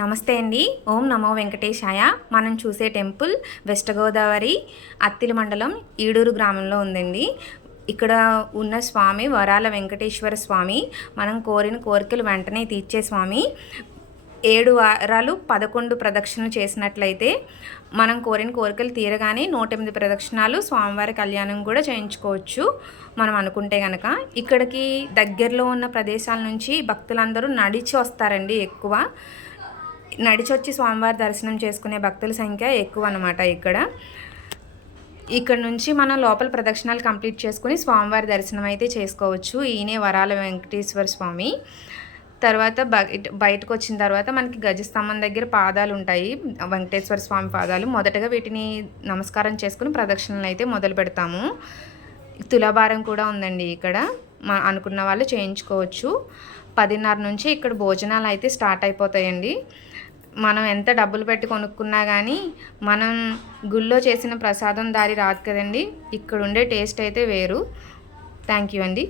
నమస్తే అండి. ఓం నమో వెంకటేశాయ. మనం చూసే టెంపుల్ వెస్ట్ గోదావరి అత్తిలి మండలం ఈడూరు గ్రామంలో ఉందండి. ఇక్కడ ఉన్న స్వామి వరాల వెంకటేశ్వర స్వామి. మనం కోరిన కోరికలు వెంటనే తీర్చే స్వామి. 7 వారాలు 11 ప్రదక్షిణలు చేసినట్లయితే మనం కోరిన కోరికలు తీరగానే 108 ప్రదక్షిణాలు స్వామివారి కళ్యాణం కూడా చేయించుకోవచ్చు మనం అనుకుంటే కనుక. ఇక్కడికి దగ్గరలో ఉన్న ప్రదేశాల నుంచి భక్తులందరూ నడిచి వస్తారండి. నడిచొచ్చి స్వామివారి దర్శనం చేసుకునే భక్తుల సంఖ్య ఎక్కువ అన్నమాట. ఇక్కడ నుంచి మనం లోపల ప్రదక్షిణాలు కంప్లీట్ చేసుకుని స్వామివారి దర్శనం అయితే చేసుకోవచ్చు. ఈయనే వరాల వెంకటేశ్వర స్వామి. తర్వాత బయటకు వచ్చిన తర్వాత మనకి గజస్తంభం దగ్గర పాదాలు ఉంటాయి, వెంకటేశ్వర స్వామి పాదాలు. మొదటగా వీటిని నమస్కారం చేసుకుని ప్రదక్షిణలు అయితే మొదలు పెడతాము. తులాభారం కూడా ఉందండి ఇక్కడ. అనుకున్న వాళ్ళు చేయించుకోవచ్చు. 10:30 నుంచి ఇక్కడ భోజనాలు అయితే స్టార్ట్ అయిపోతాయండి. మనం ఎంత డబ్బులు పెట్టి కొనుక్కున్నా కానీ మనం గుళ్ళో చేసిన ప్రసాదం దారి రాదు కదండి. ఇక్కడ ఉండే టేస్ట్ అయితే వేరు. థ్యాంక్ యూ అండి.